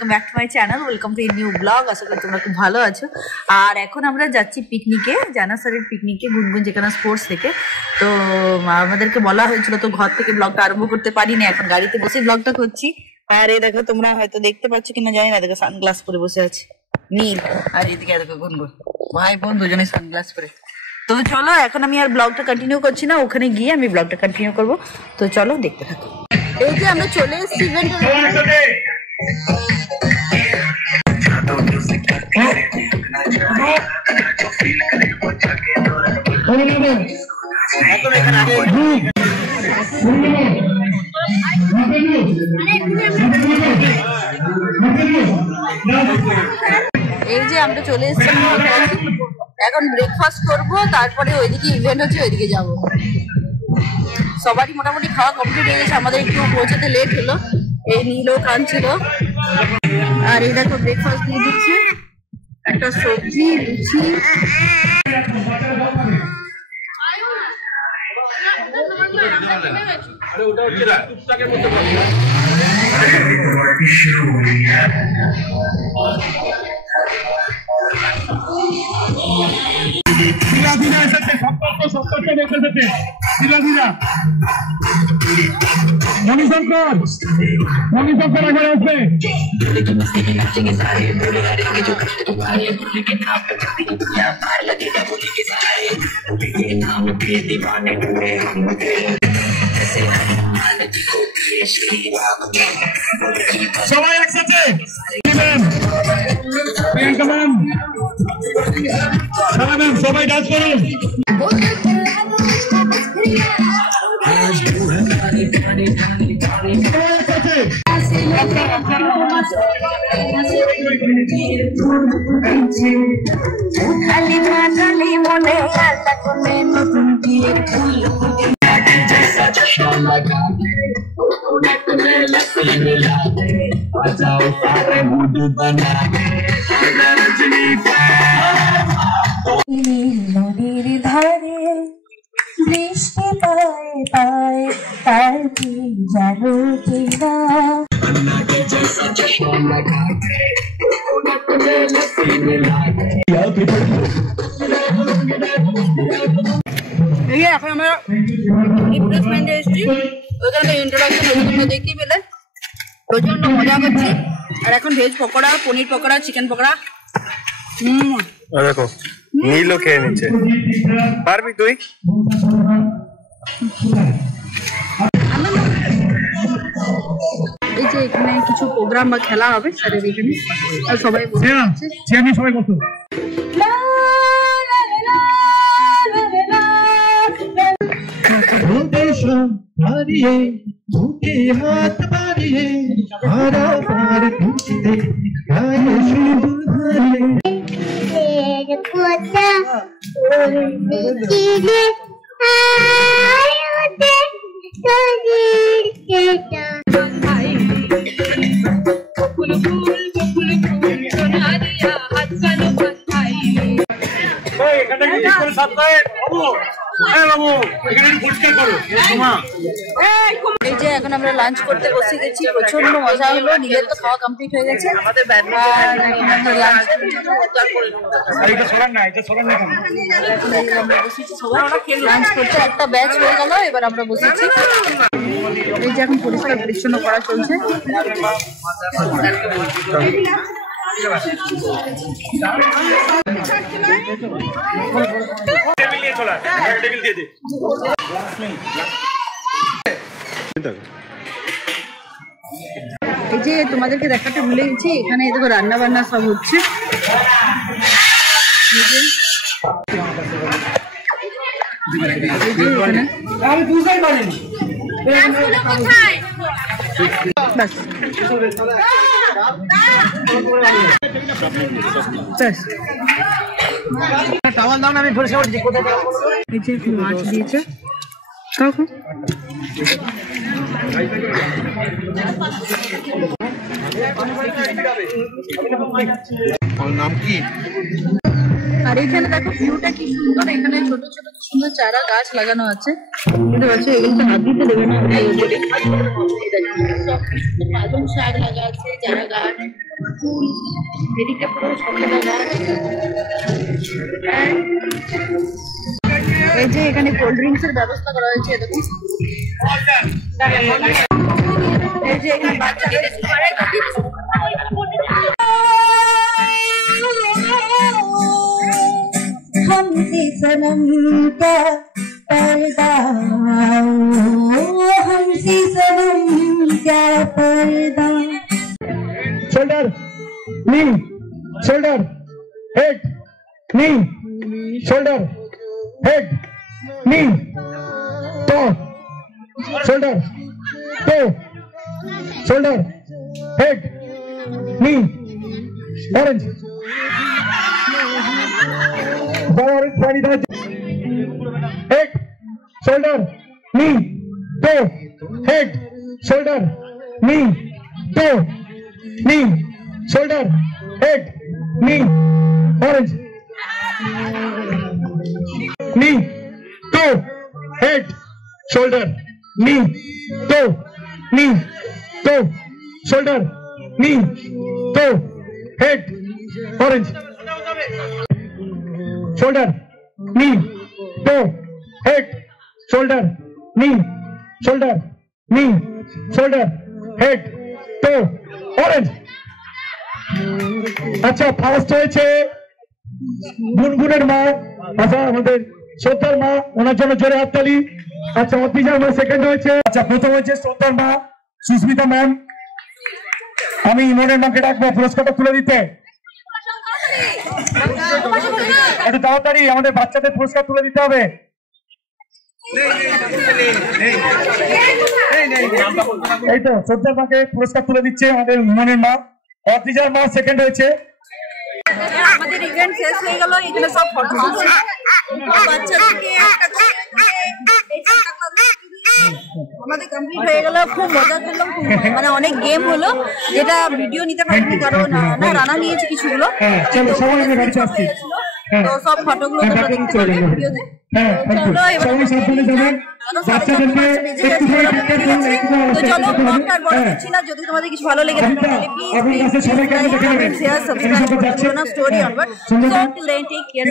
Welcome back to my channel, welcome to a new blog. আশা করি তোমরা খুব ভালো আছো। আর এখন আমরা যাচ্ছি পিকনিকে, জানা স্যারের পিকনিকে, গুনগুন যেখানে স্পোর্টস থেকে। তো আমাদেরকে বলা হয়েছিল, তো ঘর থেকে ব্লগটা আরম্ভ করতে পারিনি, এখন গাড়িতে বসে ব্লগটা করছি। আর এই দেখো, তোমরা হয়তো দেখতে পাচ্ছ কিনা জানি না, দেখো সানগ্লাস পরে বসে আছে নীল, আর এদিকে দেখো গুনগুন, ভাই বোন দুজনে সানগ্লাস পরে। তো চলো, এখন আমি আর ব্লগটা কন্টিনিউ করছি না, ওখানে গিয়ে আমি ব্লগটা কন্টিনিউ করবো। তো চলো দেখতে থাকো। এই যে আমরা চলে এসেছি ইভেন্টের। এই যে আমরা চলে এসেছি, এখন ব্রেকফাস্ট করবো, তারপরে ওইদিকে ইভেন্ট হচ্ছে, ওইদিকে যাবো। সবারই মোটামুটি খাওয়া কমপ্লিট হয়ে গেছে, আমাদের একটু পৌঁছাতে লেট হলো। এই নীলও কাঁদছিল। আর এটা তো ব্রেকফাস্ট দিয়ে দিচ্ছে, একটা সবজি, লুচি। সবাই একসাথে সবাই ডান্স করুন। নদীর ধারে বৃষ্টি পায়ে পায়ে, তার কি জানো কিনা? এখন আমরা রিফ্রেশমেন্টে এসেছি, ওইখানে ইন্ট্রোডাকশন দেখতে পেলে প্রচন্ড মজা করছি। আর এখন ভেজ পকোড়া, পনির পকোড়া, চিকেন পকোড়া। দেখো নীলও খেয়ে নিচ্ছে, পারবি তুই? এই যে এখানে কিছু প্রোগ্রাম বা খেলা হবে স্যারের এখানে, আর সবাই বসে আছে। সবাই বসো। হারিয়ে বুকে হাত বাড়িয়ে হারা পার খুঁজতে গায়ে শুধু ধরে খোঁজা উড়বে চিরে আয়োতে তোদের সেটা ফুল ফুল ফুল ফুল সোনা দিয়া হাত সানো পাই। ওই এখানে কি করে সাথ পায় বাবু? এই বাবু এখানে পরিষ্কার করো তোমা। এই যে এখন আমরা লাঞ্চ করতে বসে গেছি, প্রচন্ড মজা হলো। নীলের তো খাওয়া কমপ্লিট হয়ে গেছে, আমাদের লাঞ্চ করতে একটা ব্যাচ হয়ে গেল, এবার আমরা বসেছি। এই যে এখন পরিষ্কার পরিচ্ছন্ন করা চলছে। এই যে তোমাদেরকে দেখাতে ভুলে গেছি, এখানে দেখো রান্না বান্না সব হচ্ছে। আমি বুঝতেই পারিনি। টাওয়াল দাও না, আমি পরিষ্কার করছি। এই যে মাছ দিয়েছে, তখন নাম কি? আর এখানে দেখো ভিউটা কি সুন্দর, এখানে ছোট ছোট সুন্দর চারা গাছ লাগানো আছে। বুঝতে পারছো, এগুলো হাত দিতে দেবে না। পালং শাক লাগা আছে, চারা গাছ, ফুল, এদিকে পুরো সবুজ গাছ। এই যে এখানে কোল্ড ড্রিঙ্কস এর ব্যবস্থা করা হয়েছে, দেখুন। এই যে এখানে বাচ্চাদের हमसे सनम का पर्दा, हमसे सनम क्या पर्दा। Shoulder knee, shoulder head knee, shoulder head knee, toe shoulder toe, shoulder head knee, orange orange पानी दाज, head shoulder knee, toe head shoulder knee, toe knee, shoulder, head, knee, orange, knee, toe, head, shoulder, knee, toe, knee, toe, shoulder, knee, toe, head, orange, shoulder, knee, toe, head, shoulder, knee, shoulder, knee, shoulder, head, toe, orange. আচ্ছা, first হয়েছে গুনগুনের মা, আচ্ছা আমাদের শ্রদ্ধার মা, ওনার জন্য জোরে হাততালি। আচ্ছা, অতিজার মা সেকেন্ড হয়েছে। আচ্ছা, প্রথম হয়েছে শ্রদ্ধার মা সুস্মিতা ম্যাম। আমি ইমনের মাকে ডাকবো পুরস্কারটা তুলে দিতে। একটু তাড়াতাড়ি আমাদের বাচ্চাদের পুরস্কার তুলে দিতে হবে। এই তো শ্রদ্ধার মাকে পুরস্কার তুলে দিচ্ছে আমাদের ইমনের মা। অতিজার মা সেকেন্ড হয়েছে। আমাদের ইভেন্ট শেষ হয়ে গেল, এখানে সব ফটো বাচ্চাদেরকে আমাদের কমপ্লিট হয়ে গেল। খুব মজা করলাম, মানে অনেক গেম হলো, যেটা ভিডিও নিতে পারিনি কারণ না রানা নিয়েছে কিছুগুলো। তো সব ফটোগুলো তোমরা দেখতে পাবে ভিডিওতে। চলো এবার চলো ব্লগটা আর বড় করছি না। যদি তোমাদের কিছু ভালো লেগে থাকে তাহলে প্লিজ শেয়ার সাবস্ক্রাইব করতে না। Story onward. So till then take care.